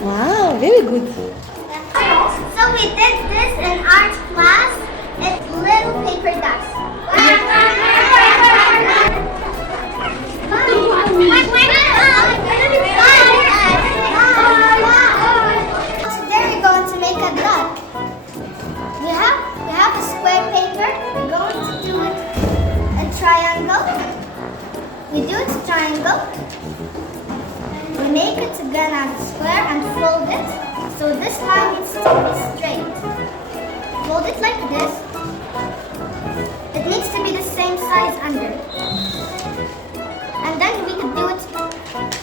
Wow, very good. So we did this in art class. It's little paper ducks. Today we're going to make a duck. We have a square paper. We're going to do it a triangle. We do it a triangle. We make it again as a square and fold it. So this line needs to be straight. Fold it like this. It needs to be the same size under. And then we can do it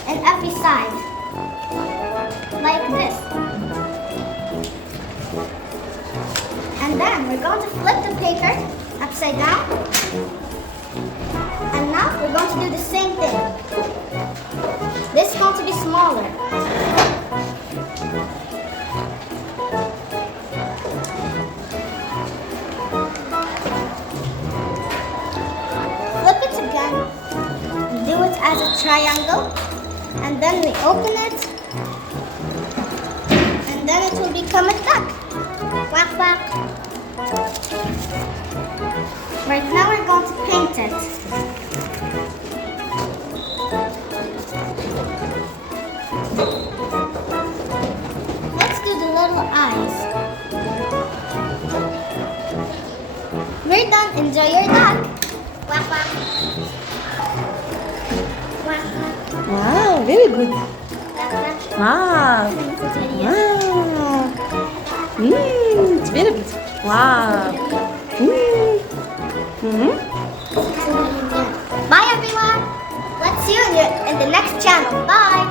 in every side. Like this. And then we're going to flip the paper upside down. And now we're going to do the same thing. This is going to be smaller. Flip it again. Do it as a triangle. And then we open it. And then it will become a duck. Quack, quack. Right now we're going to paint it. Let's do the little eyes. We're done. Enjoy your duck. Quack, quack. Quack, quack. Wow, very good. Quack, quack. Wow. Wow. It's very good. Wow. Bye everyone. Let's see you in the next channel. Bye.